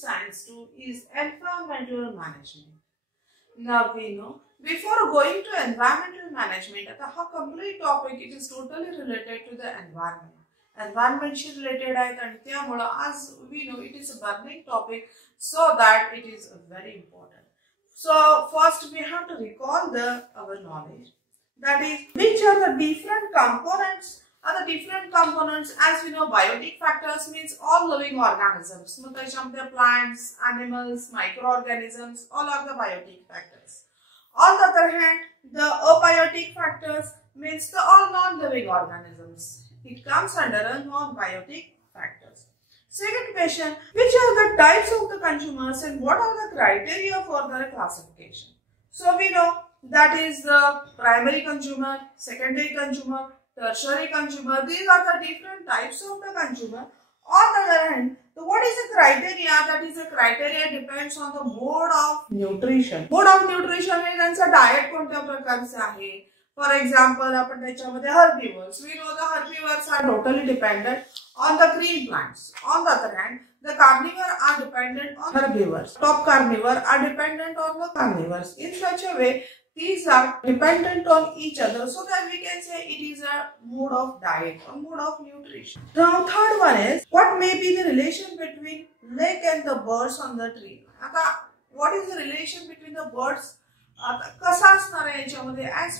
science too is environmental management. Now we know, before going to environmental management, आता हा complete topic it is totally related to the environment. Environment she related आहे आणि त्यामुळे आज we know it is a burning topic, so that it is very important. So first we have to recall our knowledge. That is, which are the different components? As we know, biotic factors means all living organisms. मतलब plants, animals, microorganisms, all are the biotic factors. On the other hand, the abiotic factors means the all non-living organisms. It comes under a non-biotic factors. Second question, which are the types of the consumers and what are the criteria for their classification? So we know that is the primary consumer, secondary consumer, tertiary consumer. These are the different types of the consumer. On the other hand, what is the criteria? That is the criteria depends on the mode of nutrition. Mode of nutrition is त्यांचा diet कोणत्या प्रकारचा आहे. For example, आपण त्याच्यामध्ये herbivores. We know the herbivores are totally dependent on the green plants. On the other hand, the carnivores are dependent on herbivores. Top carnivores are dependent on the carnivores. In such a way, these are dependent on each other, so that we can say it is a mode of diet or mode of nutrition. Now, third one is, what may be the relation between lake and the birds on the tree? What is the relation between the birds? As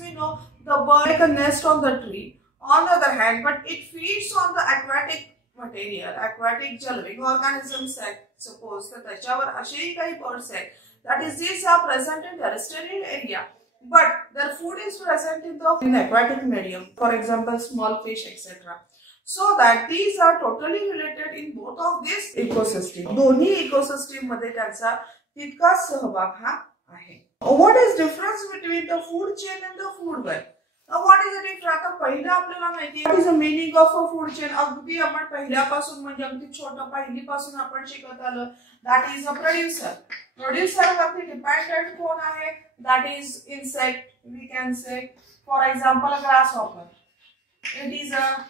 we know, the bird make a nest on the tree. On the other hand, but it feeds on the aquatic material, aquatic living organisms. Suppose that त्याच्यावर असेही काही birds आहेत. That is, these are present in terrestrial area, but their food is present in the aquatic medium. For example, small fish, etc. So that these are totally related in both of this ecosystem. दोन्ही ecosystem मध्ये त्यांचा तितकाच सहभाग हा आहे. What is difference between the food chain and the food web? Now, what is the difference? आता पहिलं आपल्याला माहिती आहे what is the meaning of a food chain. अगदी आपण पहिल्यापासून म्हणजे अगदी छोटं पहिलीपासून आपण शिकत आलो. That is a producer. Producer वरती dependent कोण आहे? That is insect. We can say, for example, a grasshopper. It is a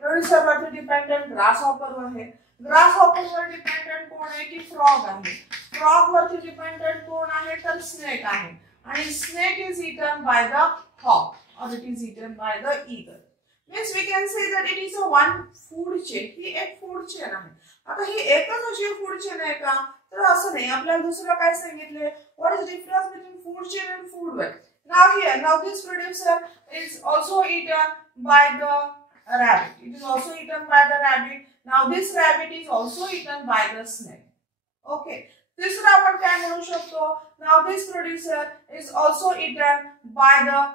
producer वरती dependent grasshopper आहे. Grasshopper वर dependent कोण आहे की frog आहे. Frog वरती dependent कोण आहे तर snake आहे. आणि snake is eaten by the hawk or it is eaten by the eagle. Means we can say that it is a one food chain. ही एक food chain आहे. आता ही एकच अशी food chain आहे का? तर असं नाही. आपल्याला दुसरं काय सांगितले? What is the difference between food chain and food web? Now this producer is also eaten by the rabbit. It is also eaten by the rabbit. Now this rabbit is also eaten by the snake. Okay. तिसरा आपण काय म्हणू शकतो? Now this producer is also eaten by the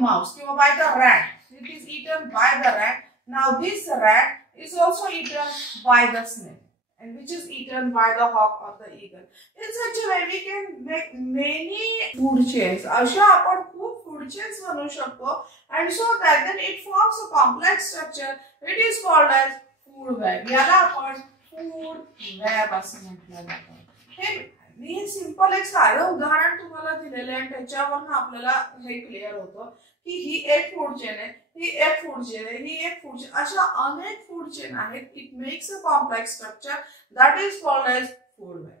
mouse किंवा by the rat. It is eaten by the rat. Now this rat is also eaten by the snake, and which is eaten by the hawk or the eagle. In such a way, we can make many food chains. अशा आपण खूप food chains बनवू शकतो, and so that then it forms a complex structure. It is called as food web. याला आपण food web असं म्हटलं जातं. हे सिंपल एक साधं उदाहरण तुम्हाला दिलेलं आहे आणि त्याच्यावरून आपल्याला हे क्लिअर होतं की ही एक फूड चेन आहे, ही एक फूड चेन आहे, ही एक फूड चेन, अशा अनेक फूड चेन आहेत. It makes a complex structure that is called as food web.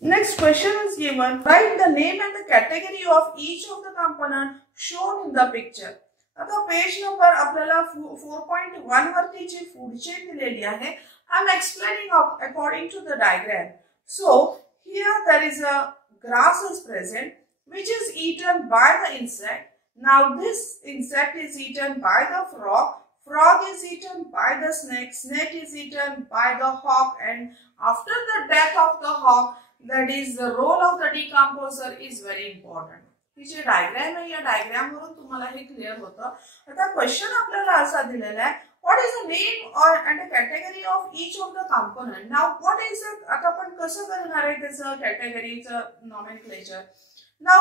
Next question is given. Write the name and the category of each of the component shown in the picture. आता page number आपल्याला 4.1 वरती जी food chain दिलेली आहे. I'm explaining according to the diagram. So here there is a grass is present which is eaten by the insect. Now this insect is eaten by the frog. Frog is eaten by the snake. Snake is eaten by the hawk. And after the death of the hawk, that is the role of the decomposer is very important. ही जी diagram आहे या डायग्राम वरून तुम्हाला हे क्लिअर होतं. आता क्वेश्चन आपल्याला असा दिलेला आहे, what is the name or and category of each of the component. Now what is आता आपण कसं करणार आहे त्याचं कॅटेगरीचं nomenclature. Now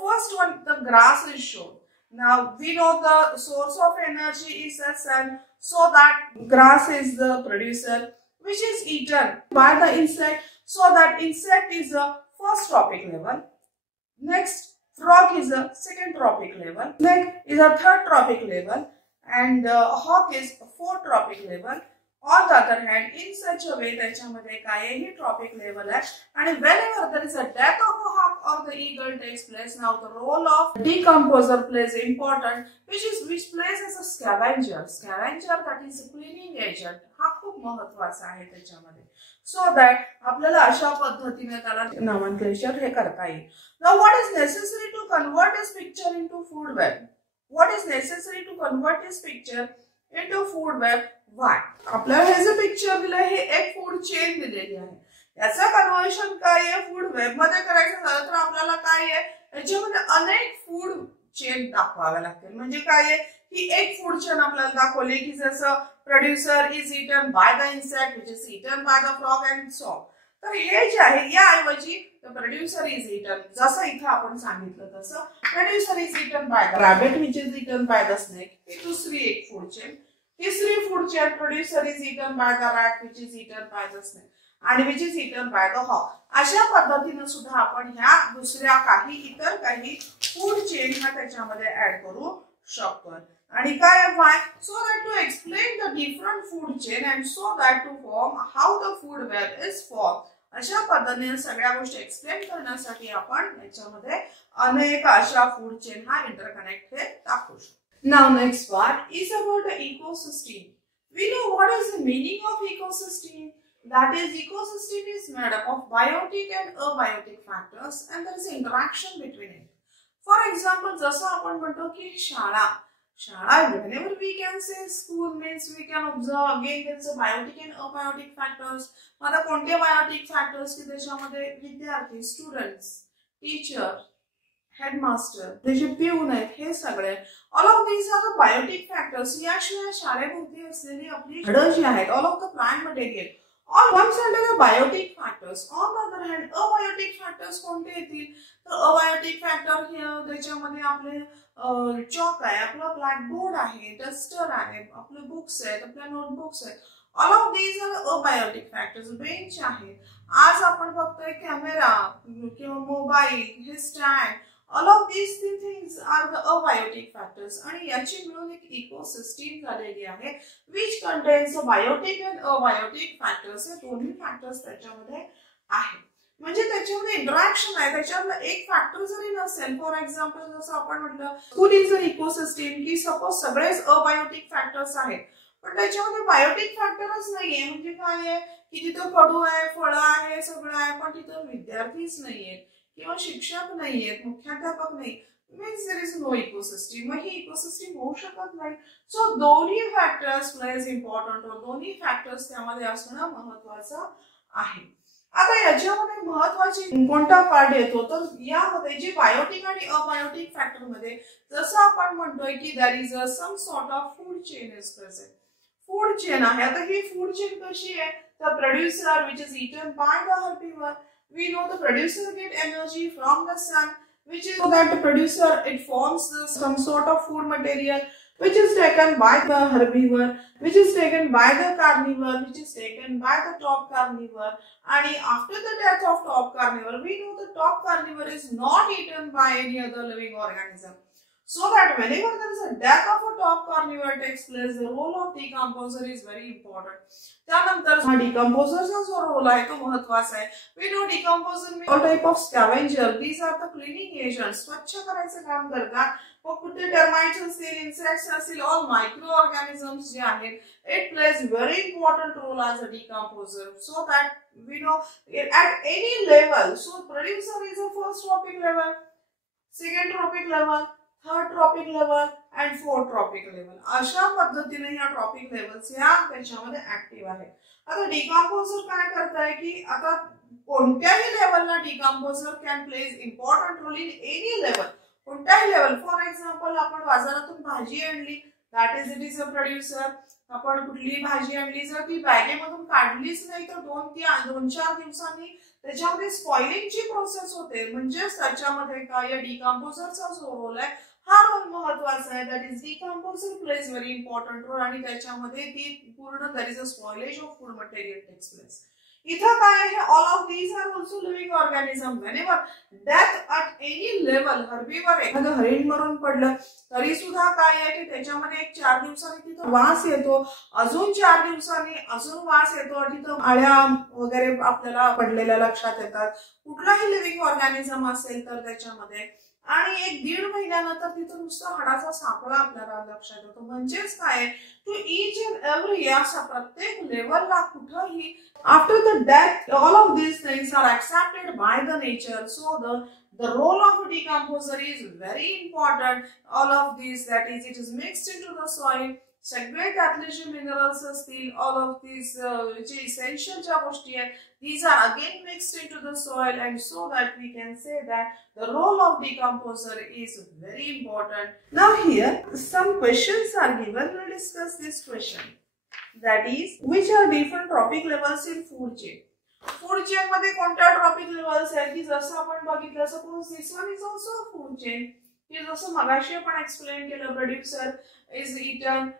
first one the grass is shown. Now we know the source of energy is the sun, so that grass is the producer which is eaten by the insect, so that insect is the first trophic level. Next, frog is the second trophic level. Snake is a third trophic level. and hawk is a 4 tropic level. On the other hand, in such a way त्याच्यामध्ये काहीही trophic level आहे आणि whenever there is a death of a hawk or the eagle takes place, now the role of decomposer plays important, which plays as a scavenger, that is a cleaning agent. हा खूप महत्त्वाचा आहे त्याच्यामध्ये, so that आपल्याला अशा पद्धतीने त्याला nomenclature हे करता येईल. Now what is necessary to convert this picture into food web? What is necessary to convert this picture into food web? Why? आपल्याला हे जे पिक्चर दिलंय हे एक फूड चेन दिलेली आहे. याचं कन्व्हर्शन काय आहे फूड वेब मध्ये करायचं झालं तर आपल्याला काय आहे याच्यामध्ये अनेक फूड चेन दाखवावे लागतील. म्हणजे काय आहे की एक फूड चेन आपल्याला दाखवली की जसं producer is eaten by the insect which is eaten by the frog and so. तर हे जे आहे याऐवजी प्रोड्युसर इज इटन जसं इथं आपण सांगितलं तसं producer is eaten by the rabbit which is eaten by the snake. ही दुसरी एक फूड चेन. तिसरी food chain producer is eaten by the rat which is eaten by the snake आणि which is eaten by the hawk. अशा पद्धतीने सुद्धा आपण ह्या दुसऱ्या इतर काही फूड चेन ह्या त्याच्यामध्ये ऍड करू शकतो. आणि काय why so that to explain the different food chain and so that to form how the food web is form. अशा पद्धतीने सगळ्या गोष्टी एक्सप्लेन करण्यासाठी आपण याच्यामध्ये अनेक अशा फूड चेन हा इंटरकनेक्ट हे दाखवू शकतो. Now next part is about the ecosystem. We know what is the meaning of ecosystem. That is, ecosystem is made up of biotic and abiotic factors and there is interaction between it. For example, जसं आपण म्हणतो की शाळा whenever we can say school means we can observe again there is a biotic and abiotic factors. आता कोणते biotic factors की त्याच्यामध्ये विद्यार्थी, स्टुडंट्स, टीचर, हेडमास्टर, ते जे पिऊन आहेत हे सगळे all of these are the biotic factors. याशिवाय शाळेभोवती असलेली आपली झाडं जी आहेत all of the plant material all comes under the biotic factors. On the other hand abiotic factors कोणते येतील तर अबायोटिक फॅक्टर त्याच्यामध्ये आपले चॉक आहे, आपला ब्लॅकबोर्ड आहे, डस्टर आहे, आपले बुक्स आहेत, आपल्या नोटबुक्स आहेत. All of these are abiotic factors. Bench आहे, आज आपण बघतोय कॅमेरा किंवा मोबाईल, हे stand, all of these things are the abiotic factors आणि याची मिळून एक इकोसिस्टीम झालेली आहे which contains biotic and abiotic factors. हे दोन्ही फॅक्टर्स त्याच्यामध्ये आहेत. म्हणजे त्याच्यामध्ये इंटरॅक्शन आहे. त्याच्यातलं एक फॅक्टर जरी नसेल, फॉर एक्झाम्पल जसं आपण म्हटलं फूड इज अ इकोसिस्टीम की सपोज सगळेच अबायोटिक फॅक्टर्स आहेत पण त्याच्यामध्ये बायोटिक फॅक्टरच नाहीये. म्हणजे काय आहे की तिथं कडू आहे, फळं आहे, सगळं आहे पण तिथं विद्यार्थीच नाहीयेत किंवा शिक्षक नाहीयेत, मुख्याध्यापक नाही, means there is no ecosystem. मग ही इकोसिस्टीम होऊ शकत नाही. सो दोन्ही फॅक्टर्स प्लेज इम्पॉर्टंट रोल. दोन्ही फॅक्टर्स त्यामध्ये असणं महत्वाचं आहे. आता याच्यामध्ये महत्वाची कोणता पार्ट येतो तर यामध्ये जी बायोटिक आणि अबायोटिक फॅक्टर मध्ये जसं आपण म्हणतोय की there is a some sort of food chain is present. Food chain आहे. आता ही फूड चेन कशी आहे तर producer which is eaten by the herbivore. We know the producer get energy from the sun, which is so that the producer it forms some sort of food material which is taken by the herbivore, which is taken by the carnivore, which is taken by the top carnivore. And after the death of top carnivore, we know the top carnivore is not eaten by any other living organism. So that whenever there is a death of a top carnivore takes place, the role of decomposer is very important. त्यानंतर हा डिकम्पोजरचा जो रोल आहे तो महत्वाचा आहे. We know decomposer मी all type of scavenger. These are the cleaning agent. स्वच्छ करायचं काम करतात. मग कुठे टर्माइट्स असतील, इन्सेक्ट्स असतील, ऑल मायक्रो ऑर्गॅनिझम्स जे आहेत it plays very important role as a decomposer. So that we know at any level. So producer is a first trophic level, second trophic level, third trophic level and fourth trophic level. अशा पद्धतीने या trophic levels या त्याच्यामध्ये ऍक्टिव्ह आहेत. आता डिकम्पोजर काय करताय की आता कोणत्याही लेवलला decomposer can plays important role in any level. कोणत्याही लेवल. फॉर एक्झाम्पल आपण बाजारातून भाजी आणली that is it is a producer. आपण कुठली भाजी आणली जर ती बॅगेमधून काढलीच नाही तर 2-4 दिवसांनी त्याच्यामध्ये स्पॉइलिंगची प्रोसेस होते. म्हणजेच त्याच्यामध्ये काय या डिकम्पोजरचा जो रोल आहे हा रोल महत्वाचा आहे. That is decomposer plays very important role आणि त्याच्यामध्ये ती पूर्ण that is a spoilage of food material takes place. इथं काय आहे, all of these are also living organism. Whenever death at any level, herbivore एखादं हरिण मरून पडलं तरी सुद्धा काय आहे की त्याच्यामध्ये एक 4 दिवसांनी तिथं वास येतो, अजून 4 दिवसांनी अजून वास येतो, तिथं आळ्या वगैरे आपल्याला पडलेल्या लक्षात येतात. कुठलाही लिव्हिंग ऑर्गॅनिझम असेल तर त्याच्यामध्ये, आणि 1-1.5 महिन्यानंतर तिथं नुसतं हाडाचा सापळा आपल्याला लक्षात येतो. म्हणजेच काय, टू ईच अँड एव्हरी, असा प्रत्येक लेवलला कुठंही after the death all of these things are accepted by the nature. So the role of a decomposer is very important. All of these, that is, it is mixed into the soil. सगळे त्यातले जे मिनरल्स असतील, all of these जे इसेन्शियल ज्या गोष्टी आहेत, these are again mixed into the soil, and so that we can say that the role of decomposer is very important. Now here some questions are given. We'll discuss this question. That is, which are different trophic levels in food chain? Food chain मध्ये कोणत्या trophic levels आहेत की जसं आपण बघितलं, suppose this one is also food chain, की जसं मगाशी आपण एक्सप्लेन केलं, producer is eaten,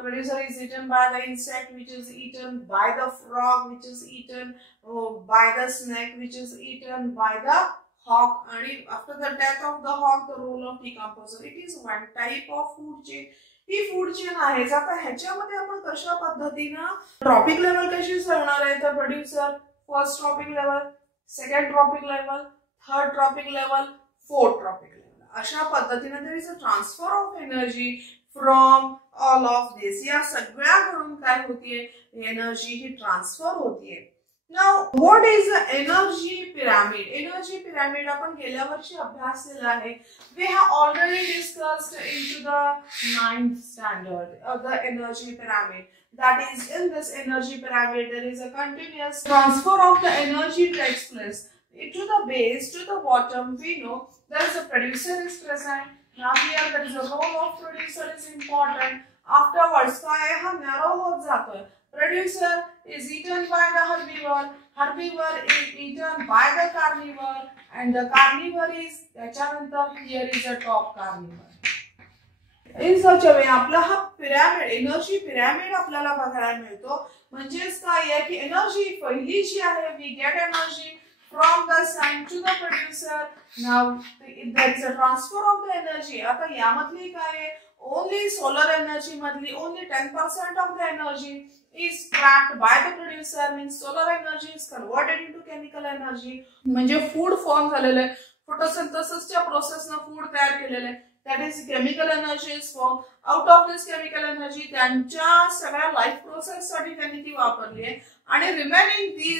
producer is eaten by the insect, which is eaten by the frog, which is eaten by the snake, which is eaten by the hawk, and after the death of the hawk, the role of decomposer. It is one type of food chain. He food chain आहे. आता ह्याच्यामध्ये आपण कशा पद्धतीनं trophic level कशी ठरवणार आहे, तर producer, first trophic level, second trophic level, third trophic level, fourth trophic level, अशा पद्धतीने there is a transfer of energy from all of this. या सगळ्याकडून काय होतीये, एनर्जी ही ट्रान्सफर होतीये. Now, what is the energy pyramid? Energy pyramid आपण गेल्या वर्षी अभ्यास केला आहे. We have already discussed into the 9th standard of the energy pyramid. That is, in this energy pyramid, there is a continuous transfer of the energy takes place. To the base, to the bottom, we know there is a producer is present. Now here there is a role of producer is important. Afterwards, काय हा narrow होत जातोय. Producer is eaten by the herbivore. Herbivore is eaten by the carnivore, and the carnivore is त्याच्यानंतर here is a top carnivore. In such a way आपला हा pyramid, energy pyramid आपल्याला बघायला मिळतो. म्हणजेच काय आहे की एनर्जी पहिली जी आहे, we get energy from the sun to the producer. Now there is a transfer of the energy. आता यामधली काय आहे, only solar energy मधली only 10% of the energy is trapped by the producer, means solar energy is converted into chemical energy. म्हणजे food form झालेलं आहे, फोटोसिंथेसिसच्या प्रोसेसने फूड तयार केलेलं आहे. that is chemical energy is formed. Out of this chemical energy त्यांच्या सगळ्या लाईफ प्रोसेस साठी त्यांनी ती वापरली आहे, आणि रिमेनिंग ती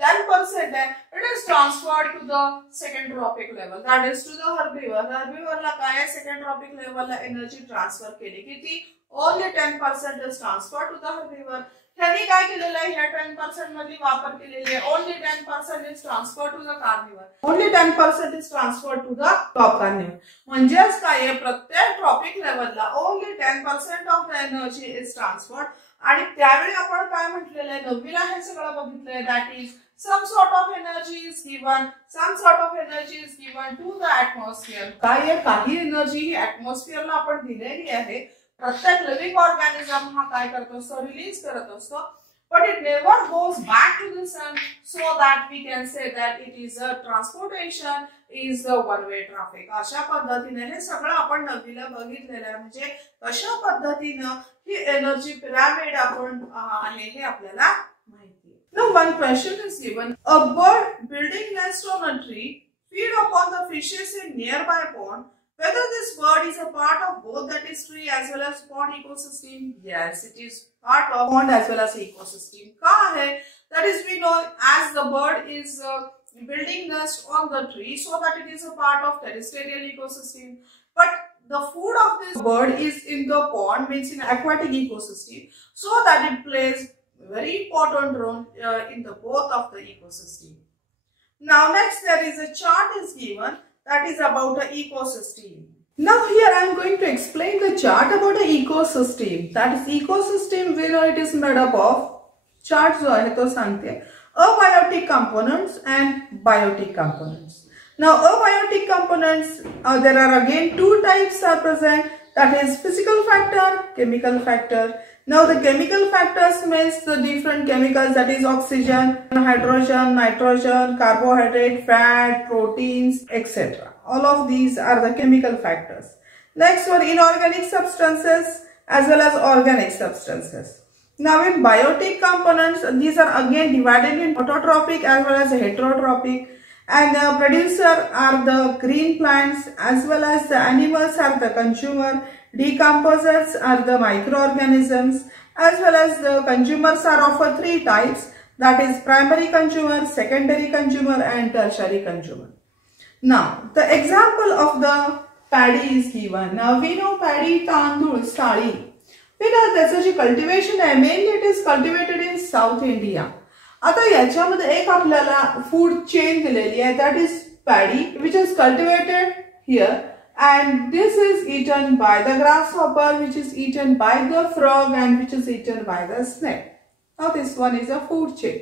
10% आहे, it is transferred to the second trophic level, that is to the herbivore. herbivore ला काय second trophic level ला एनर्जी ट्रान्सफर केली की ती only 10% is transferred to the herbivore. त्यांनी काय केलेलं आहे, ह्या 10% मध्ये वापर केलेली आहे, only 10% is transferred to the carnivore, only 10% is transferred to the top carnivore. म्हणजेच काय आहे, प्रत्येक ट्रॉपिक लेवलला only 10% of the energy is transferred. आणि त्यावेळी आपण काय म्हटलेलं आहे, 9वीला हे सगळं बघितलंय, that is some sort of energy is given, some sort of energy is given to the atmosphere. काय आहे, काही एनर्जी ही atmosphere ला आपण दिलेली आहे. प्रत्येक लिव्हिंग ऑर्गॅनिझम हा काय करतो असतो, रिलीज करत असतो, but it never goes back to the sun, so that we can say that it is a transportation is the one way traffic. अशा पद्धतीने हे सगळं आपण 9वीला बघितलेलं आहे. म्हणजे कशा पद्धतीने ही एनर्जी पिरॅमिड आपण आहे हे आपल्याला माहिती आहे. Now one question is given, a bird building nest on a tree feed upon the fishes in nearby pond. Whether this bird is a part of both that is tree as well as pond ecosystem? Yes, it is part of pond as well as ecosystem. का है? That is, we know as the bird is building nest on the tree, so that it is a part of terrestrial ecosystem. But the food of this bird is in the pond, means in aquatic ecosystem, so that it plays very important role in the both of the ecosystem. Now next there is a chart is given. That is about an ecosystem. Now here I am going to explain the chart about an ecosystem. That is ecosystem, we know it is made up of, chart जो आहे तो सांगते, abiotic components and biotic components. Now abiotic components, there are again two types are present, that is physical factor, chemical factor. Now the chemical factors means the different chemicals, that is oxygen, hydrogen, nitrogen, carbohydrate, fat, proteins, etc. All of these are the chemical factors. Next one, inorganic substances as well as organic substances. Now in biotic components, these are again divided in autotrophic as well as heterotrophic, and the producer are the green plants as well as the animals are the consumer. Decomposers are the microorganisms, as well as the consumers are of three types, that is primary consumer, secondary consumer and tertiary consumer. Now the example of the paddy is given. Now we know paddy, तांदूळ, Sali. We know त्याचं जे cultivation आहे mainly it is cultivated in South India. आता याच्यामध्ये एक आपल्याला food chain दिलेली आहे, that is paddy which is cultivated here. And this is eaten by the grasshopper, which is eaten by the frog, and which is eaten by the snake. Now this one is a food chain.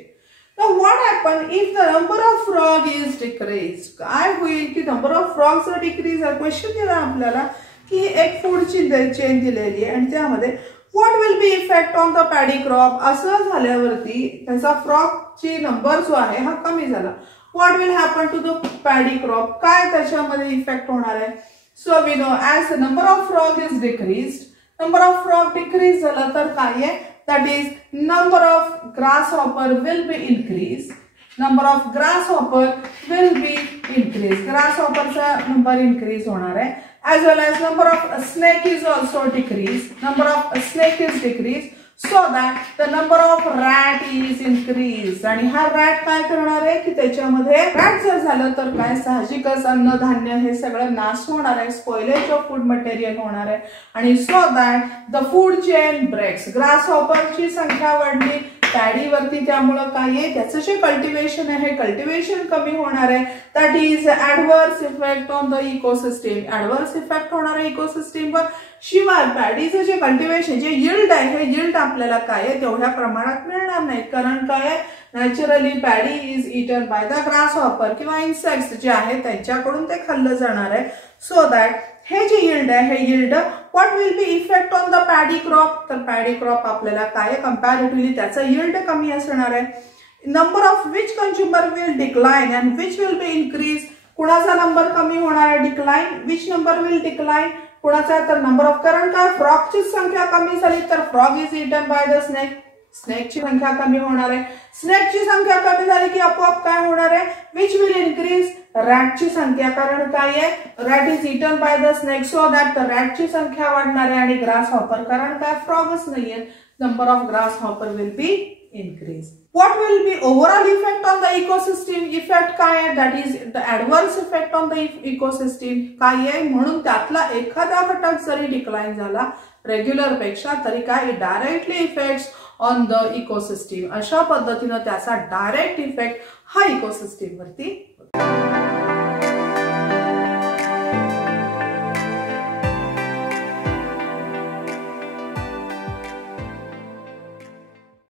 Now what happens if the number of frog is decreased? काय होईल की number of frogs are decreased? Question दिला आपल्याला की एक food chain दिलेली आहे आणि त्यामध्ये what will be effect on the paddy crop? असं झाल्यावरती त्याचा frog ची नंबर जो आहे हा कमी झाला. What will happen to the paddy crop? काय त्याच्यामध्ये इफेक्ट होणार आहे? So we know as the number of frog is decreased, number of frog decrease झाला तर काय आहे? That is number of grasshopper will be increased. Number of grasshopper will be increased. Grasshopper चा number increase होणार आहे. As well as number of snake is also decreased. Number of snake is decreased. So that the number of rat is increased. आणि हा rat काय करणार आहे की त्याच्यामध्ये rat जर झालं तर काय साहजिकच अन्नधान्य हे सगळं नाश होणार आहे, स्पॉइलेज ऑफ फूड मटेरियल होणार आहे आणि so that the food chain breaks. ग्रासहॉपरची संख्या वाढली पॅडी वरती, त्यामुळे काय आहे त्याचं जे कल्टिवेशन आहे कल्टिवेशन कमी होणार आहे. That is adverse effect on the ecosystem. Adverse effect होणार आहे इकोसिस्टीमवर. शिवाय पॅडीचं जे कल्टिवेशन जे यील्ड आहे हे यील्ड आपल्याला काय आहे तेवढ्या प्रमाणात मिळणार नाही, कारण काय आहे naturally paddy is eaten by the grasshopper किंवा इन्सेक्ट्स जे आहे त्यांच्याकडून ते खाल्लं जाणार आहे. सो दॅट हे जे यील्ड आहे हे yield what will be effect on the paddy crop. तर पॅडी क्रॉप आपल्याला काय आहे कंपॅरेटिव्हली त्याचा यील्ड कमी असणार आहे. Number of which consumer will decline and which will be increase. कुणाचा नंबर कमी होणार आहे decline. Which number will decline कुणाचा तर नंबर ऑफ, कारण काय फ्रॉगची संख्या कमी झाली तर frog is eaten by the snake. स्नेकची संख्या कमी होणार आहे. स्नेकची संख्या कमी झाली की आपोआप काय होणार आहे विच विल इन्क्रीज रॅटची संख्या, कारण काय आहे rat is eaten by the snake. So that the रॅटची संख्या वाढणार आहे आणि ग्रास हॉपर कारण काय फ्रॉगच नाहीये, number of grass hopper will be increase. What will be overall effect on the ecosystem? Effect काय आहे that is the adverse effect on the ecosystem काय आहे, म्हणून त्यातला एखादा घटक जरी डिक्लाइन झाला रेग्युलर पेक्षा तरी काय directly effects on the ecosystem. अशा पद्धतीने त्याचा डायरेक्ट इफेक्ट हा इकोसिस्टीम वरती